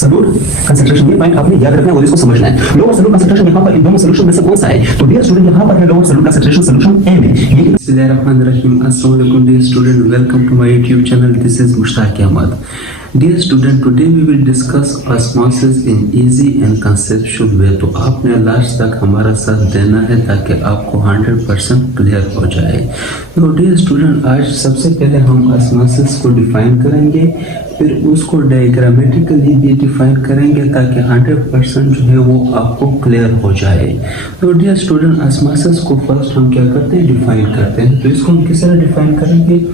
Salute concentration, ये point आपने याद रखना है और इसको समझना है। लोअर सलूट कंसंट्रेशन यहाँ पर इन दोनों सॉल्यूशन में से कौन सा है? तो डियर स्टूडेंट यहाँ पर है lower solute concentration solution A में। ये बिस्मिल्लाहिर्रहमानिर्रहीम, अस्सलाम वालेकुम dear student, welcome to my YouTube channel, this is Mushtaq Ahmad. Dear student, today we will discuss osmosis in easy and conceptual way। तो आपने लास्ट तक हमारा साथ देना है ताकि आपको 100% क्लियर हो जाए। तो डियर स्टूडेंट, आज सबसे पहले हम osmosis को डिफाइन करेंगे, फिर उसको डायग्रामेटिकली भी डिफाइन करेंगे ताकि 100% जो है वो आपको क्लियर हो जाए। तो डियर स्टूडेंट, osmosis को फर्स्ट हम क्या करते हैं, डिफाइन करते हैं। तो इसको हम किस तरह डिफाइन करेंगे?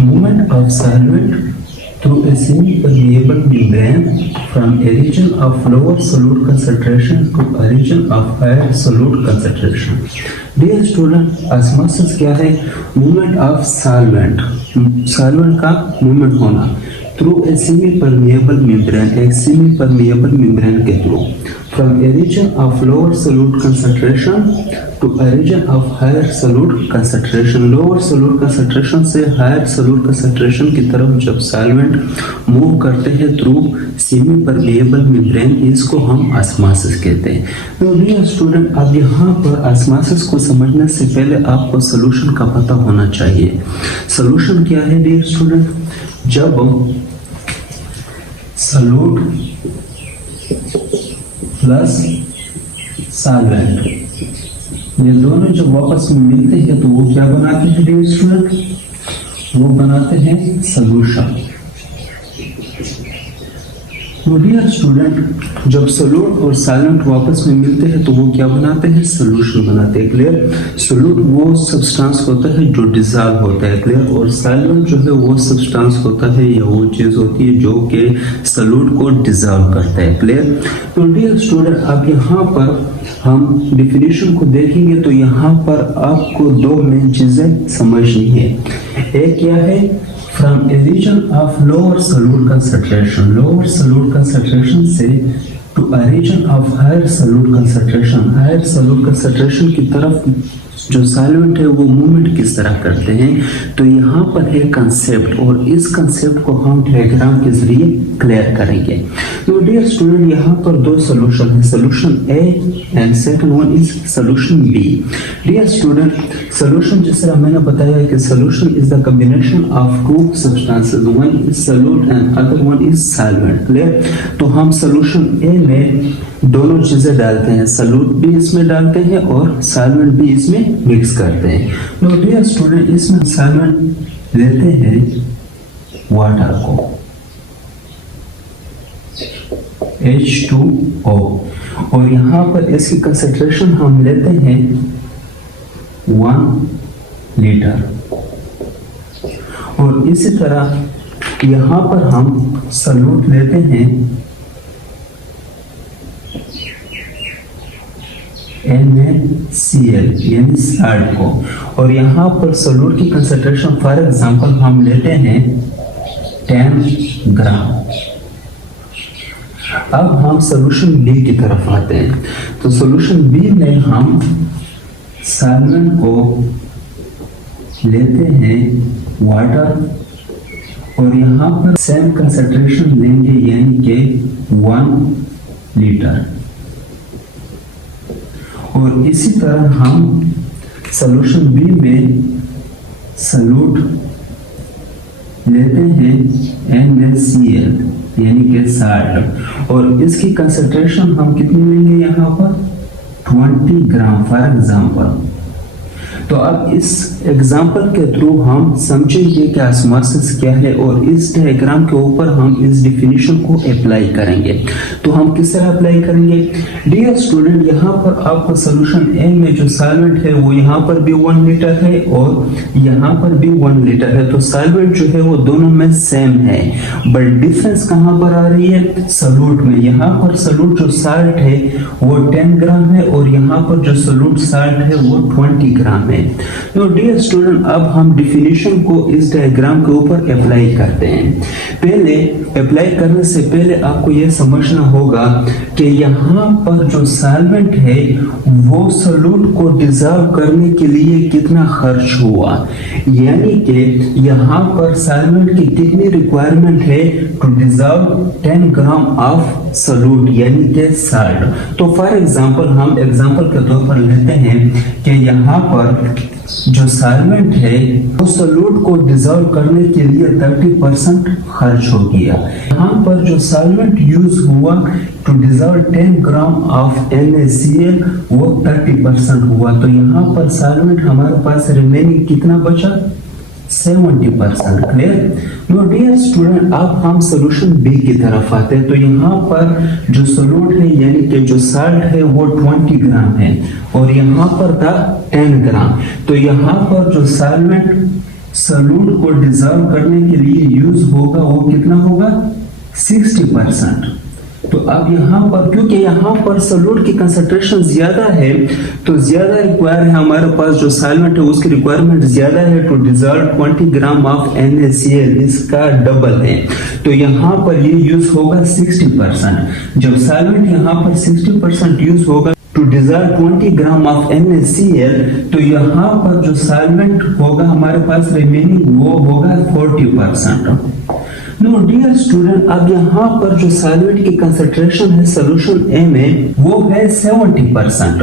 Movement of solvent through a semi-permeable membrane from a region of lower solute concentration to a region of higher solute concentration। Dear student, osmosis क्या है? Movement of solvent, solvent का movement होना through a semi-permeable membrane, एक semi-permeable membrane के through from a region of lower solute concentration to a region of higher solute concentration। lower solute concentration से higher solute concentration की तरफ जब solvent move करते हैं थ्रू सेमी परमेएबल मेम्ब्रेन, इसको हम ऑस्मोसिस कहते हैं। तो डियर स्टूडेंट, अब यहाँ पर ऑस्मोसिस को समझने से पहले आपको सॉल्यूशन का पता होना चाहिए। सॉल्यूशन क्या है डियर स्टूडेंट? जब सॉल्यूट प्लस सॉल्वेंट ये दोनों जब आपस में मिलते हैं तो वो क्या बनाते हैं डियर स्टूडेंट? वो बनाते हैं सॉल्यूशन। तो डियर स्टूडेंट, जब सॉल्यूट और सॉल्वेंट वापस में मिलते हैं तो वो क्या बनाते हैं? सॉल्यूशन बनाते हैं। क्लियर? सॉल्यूट वो सब्सटेंस होता है जो डिसॉल्व होता है, क्लियर, और सॉल्वेंट जो है वो सब्सटेंस होता है या वो चीज होती है जो कि सॉल्यूट को डिसॉल्व करता है। क्लियर? तो डियर स्टूडेंट, अब यहाँ पर हम डिफिनेशन को देखेंगे तो यहाँ पर आपको दो मेन चीजें समझनी है। एक क्या है? From a region of lower solute concentration, lower solute concentration से to a region of higher solute concentration, higher solute concentration की तरफ जो सॉल्वेंट है वो मूवमेंट किस तरह करते हैं। तो यहाँ पर है कंसेप्ट, और इस कंसेप्ट को हम डायग्राम के जरिए क्लियर करेंगे। तो डियर स्टूडेंट, यहाँ पर दो सॉल्यूशन है, solution A and second one is solution B. Dear student, solution जिस तरह मैंने बताया कि solution is the combination of two substances, one is solute and other one is solvent. Clear? तो हम सॉल्यूशन ए में दोनों चीजें डालते हैं, सॉल्यूट भी इसमें डालते हैं और सॉल्वेंट भी इसमें मिक्स करते हैं। तो डियर स्टूडेंट, इसमें सॉल्वेंट लेते हैं वाटर को H2O, और यहाँ पर इसकी कंसंट्रेशन हम लेते हैं 1 लीटर, और इसी तरह यहाँ पर हम सॉल्यूट लेते हैं NaCl यानी साल्ट को, और यहाँ पर सॉल्यूट की कंसंट्रेशन फॉर एग्जांपल हम लेते हैं 10 ग्राम। अब हम सॉल्यूशन बी की तरफ आते हैं। तो सॉल्यूशन बी में हम सॉल्वेंट को लेते हैं वाटर, और यहाँ पर सेम कंसंट्रेशन लेंगे यानी कि 1 लीटर, और इसी तरह हम सॉल्यूशन बी में सॉल्यूट लेते हैं NaCl यानी कि साल्ट, और इसकी कंसंट्रेशन हम कितनी लेंगे यहाँ पर? 20 ग्राम फॉर एग्जांपल। तो अब इस एग्जांपल के थ्रू हम समझेंगे कि ऑस्मोसिस क्या है, और इस डायग्राम के ऊपर हम इस डिफिनेशन को अप्लाई करेंगे। तो हम किस तरह अप्लाई करेंगे? डियर स्टूडेंट, यहाँ पर आपको सॉल्यूशन ए में जो सॉल्वेंट है वो यहाँ पर भी 1 लीटर है और यहाँ पर भी 1 लीटर है। तो सॉल्वेंट जो है वो दोनों में सेम है, बट डिफरेंस कहाँ पर आ रही है? सॉल्यूट में। यहाँ पर सॉल्यूट जो साल्ट है वो 10 ग्राम है, और यहाँ पर जो सॉल्यूट साल्ट है वो 20 ग्राम है। हैं। तो डियर स्टूडेंट, अब हम डिफिनीशन को इस डायग्राम के ऊपर अप्लाई करते हैं। पहले अप्लाई करने से पहले आपको यह समझना होगा कि यहाँ पर जो सॉल्वेंट है वो सॉल्यूट को डिसॉल्व करने के लिए कितना खर्च हुआ, यानी कि यहाँ पर सॉल्वेंट की कितनी रिक्वायरमेंट है to dissolve 10 gram of solute यानी कि साल्ट। तो फॉर एग्जांपल हम एग्जांपल के तौर पर लेते हैं कि यहाँ पर जो सॉल्वेंट है वो सॉल्यूट को डिसॉल्व करने के लिए 30% खर्च हो गया। यहाँ पर जो सॉल्वेंट यूज हुआ to dissolve 10 gram of NaCl वो 30% हुआ। तो यहाँ पर सॉल्वेंट हमारे पास रिमेनिंग कितना बचा, 70%। क्लियर। नो डियर स्टूडेंट, अब हम सॉल्यूशन बी की तरफ आते हैं। तो यहाँ पर जो सॉल्यूट है यानी कि जो साल्ट है वो 20 ग्राम है और यहाँ पर था 10 ग्राम। तो यहाँ पर जो सॉल्यूट को डिसॉल्व करने के लिए यूज होगा वो कितना होगा, 60%। तो अब यहाँ पर क्योंकि यहाँ पर सॉल्यूट की कंसंट्रेशन ज्यादा है तो ज्यादा रिक्वायर है, हमारे पास जो सॉल्वेंट है उसकी रिक्वायरमेंट ज्यादा है to dissolve 20 gram of NaCl, इसका डबल है। तो यहाँ पर ये यूज होगा 60%। जब सॉल्वेंट यहाँ पर 60% यूज होगा to dissolve 20 gram of NaCl, तो यहाँ पर जो सॉल्वेंट होगा हमारे पास रिमेनिंग वो होगा 40%। नो डियर स्टूडेंट, अब यहाँ पर जो सॉल्वेंट की कंसंट्रेशन है सॉल्यूशन ए में वो है 70%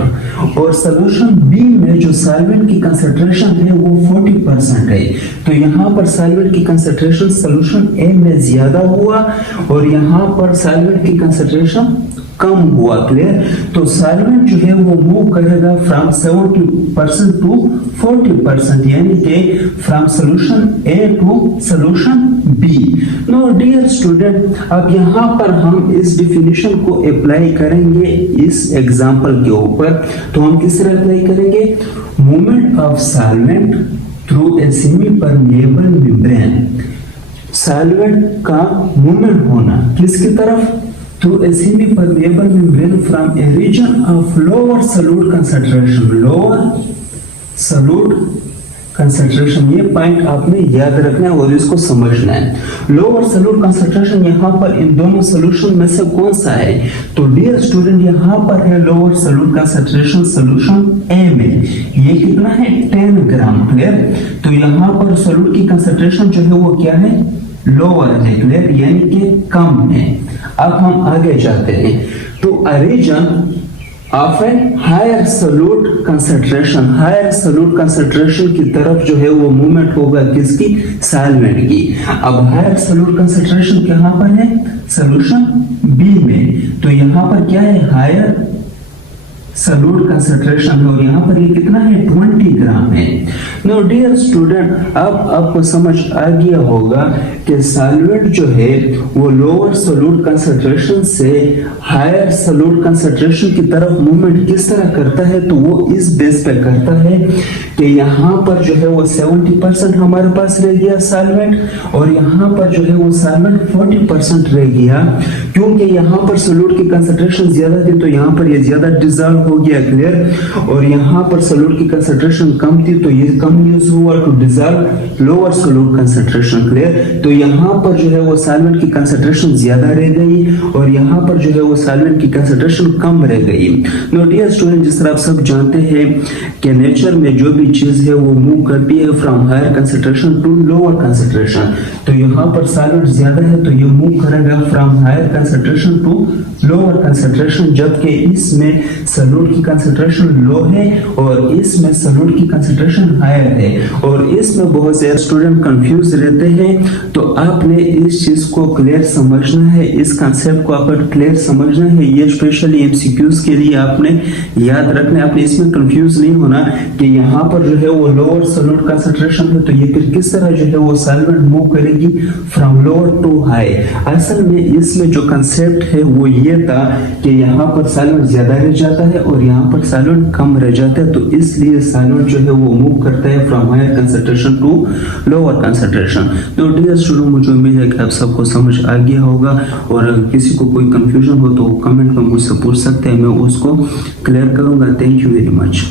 और सॉल्यूशन बी में जो सॉल्वेंट की कंसंट्रेशन है वो 40% है। तो यहाँ पर सॉल्वेंट की कंसंट्रेशन सॉल्यूशन ए में ज्यादा हुआ और यहाँ पर सॉल्वेंट की कंसंट्रेशन कम हुआ। क्लियर। तो सॉल्वेंट जो है वो मूव करेगा फ्रॉम 70% टू 40% यानी कि from solution A to solution B. No dear student, अब यहाँ पर हम इस डिफिनीशन को अप्लाई करेंगे इस एग्जांपल के ऊपर। तो हम किस तरह अप्लाई करेंगे, movement of solvent through a semi permeable membrane. Solvent का मूवमेंट होना किसकी तरफ, through a semi-permeable membrane from a region of lower solute concentration, lower solute concentration। ये पॉइंट आपने याद रखना है और इसको समझना है। लोअर सॉल्यूट कंसंट्रेशन यहाँ पर इन दोनों सॉल्यूशन में से कौन सा है, तो डियर स्टूडेंट यहाँ पर है lower solute concentration solution A में, ये कितना है 10 ग्राम। क्लियर। तो यहाँ पर सॉल्यूट की कंसंट्रेशन जो है वो क्या है, लोअर है। क्लियर, यानी कि कम है। अब हम आगे जाते हैं। तो uh reason of a higher solute concentration, higher solute concentration की तरफ जो है वो मूवमेंट होगा किसकी, सॉल्वेंट की। अब हायर सॉल्यूट कंसंट्रेशन कहां पर है, सॉल्यूशन बी में। तो यहां पर क्या है, हायर सॉल्यूट कंसंट्रेशन है और यहाँ पर ये कितना है, 20 ग्राम है। नो डियर स्टूडेंट, अब आपको समझ आ गया होगा कि सॉल्वेंट जो है वो लोअर सॉल्यूट कंसंट्रेशन से हायर सॉल्यूट कंसंट्रेशन की तरफ मूवमेंट किस तरह करता है। तो वो इस बेस पे करता है कि यहाँ पर जो है वो 70% हमारे पास रह गया सॉल्वेंट और यहाँ पर जो है वो सॉल्वेंट 40% रह गया, क्योंकि यहाँ पर सॉल्यूट की कंसंट्रेशन ज्यादा थी तो यहाँ पर ये ज्यादा डिसॉल्व हो गया। क्लियर। और यहाँ पर सॉल्यूट की कंसंट्रेशन कम थी तो ये कम यूज हुआ to dissolve lower solute concentration. Clear. तो यहाँ पर जो है वो सॉल्वेंट की कंसंट्रेशन ज्यादा रह गई और यहाँ पर जो है वो सॉल्वेंट की कंसंट्रेशन कम रह गई। नो डियर स्टूडेंट, जिस तरह आप सब जानते हैं कि नेचर में जो भी चीज है वो मूव करती है from higher concentration to lower concentration. तो यहाँ पर सॉल्वेंट ज्यादा है तो ये मूव करेगा from higher concentration to lower concentration, जबकि इसमें सॉल्यूट की कंसंट्रेशन लो है और इसमें सॉल्यूट की कंसंट्रेशन हायर है और इसमें बहुत से स्टूडेंट कंफ्यूज रहते हैं। तो आपने इस चीज को क्लियर समझना है, इस कंसेप्ट को आपको क्लियर समझना है। ये स्पेशली एमसीक्यूज के लिए आपने याद रखना है, आपने इसमें कंफ्यूज नहीं होना कि यहाँ पर जो है वो लोअर सॉल्यूट कंसंट्रेशन है तो ये फिर किस तरह जो है वो सॉल्वेंट मूव करेगी फ्रॉम लोअर टू हाई। असल में इसमें जो कंसेप्ट है वो ये था कि यहाँ पर सॉल्वेंट ज्यादा रह जाता है और यहाँ पर सॉल्वेंट कम रह जाता है, तो इसलिए सॉल्वेंट जो है वो मूव करता है from higher concentration to lower concentration. तो डियर स्टूडेंट, मुझे उम्मीद है कि आप सबको समझ आ गया होगा और अगर किसी को कोई कंफ्यूजन हो तो कमेंट में मुझसे पूछ सकते हैं, मैं उसको क्लियर करूंगा। Thank you very much.